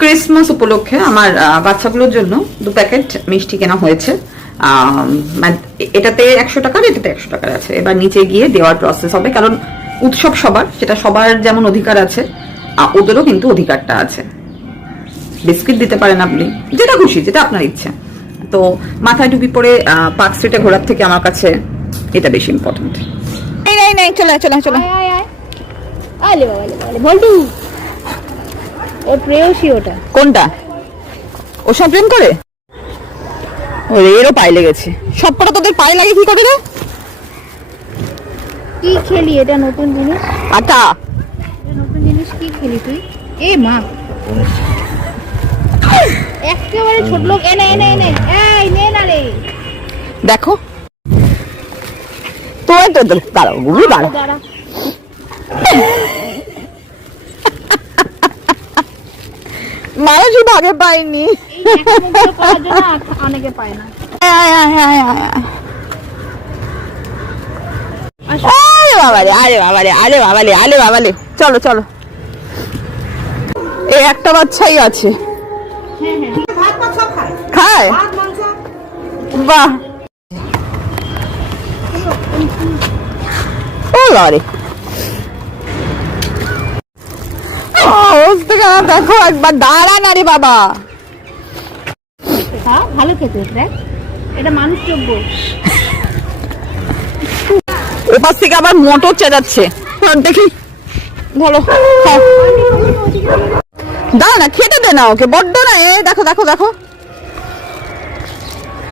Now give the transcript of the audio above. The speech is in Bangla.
ক্রিসমাস উপলক্ষে আমার বাচ্চাগুলোর জন্য 2 প্যাকেট মিষ্টি কেনা হয়েছে। এটাতে 100 টাকার, এটাতে 100 টাকার আছে। এবার নিচে গিয়ে দেওয়ার প্রসেস হবে, কারণ উৎসব সবার, সেটা সবার যেমন অধিকার আছে, ওদেরও কিন্তু অধিকারটা আছে। বিস্কিট দিতে পারেন আপনি, যেটা খুশি, যেটা আপনার ইচ্ছা। তো মাথায় টুপি পরে পার্ক স্ট্রিটে ঘোরার থেকে আমার কাছে এটা বেশি ইম্পর্টেন্ট। এই চলে চলে চলে। আলে আলে বলটু, ওর প্রেয়সী ওটা। কোনটা? ও সব প্রেম করে? ওরে, এরও পায়ে লেগেছে। সবকটা তোদের পায়ে লাগে কি করে রে? কি খেলি? এটা নতুন জিনিস। আটা। নতুন জিনিস কি খেলি তুই? এ মা, একেবারে ছোট লোক। এনে এনে এনে, এই নে না রে। দেখো তো, দাঁড়াও গুলি, দাঁড়াও। মানুষই ভাগে পায়নি, অনেকে পায় না। আরে বাবারে, আরে বাবারে, আরে বাবালে, আরে বাবালে, চলো চলো। এই একটা বাচ্চাই আছে। খায়? বাহ, ও লরে। দেখো একবার, দাঁড়া না রে বাবা। ভালো খেতে, দেখ এটা মানুষ যোগ্য। ওপাশ থেকে আবার মোটর চেঁচাচ্ছে, দেখি ধরো। দাঁড়া না, খেতে দে না ওকে, বড্ড না। দেখো দেখো দেখো,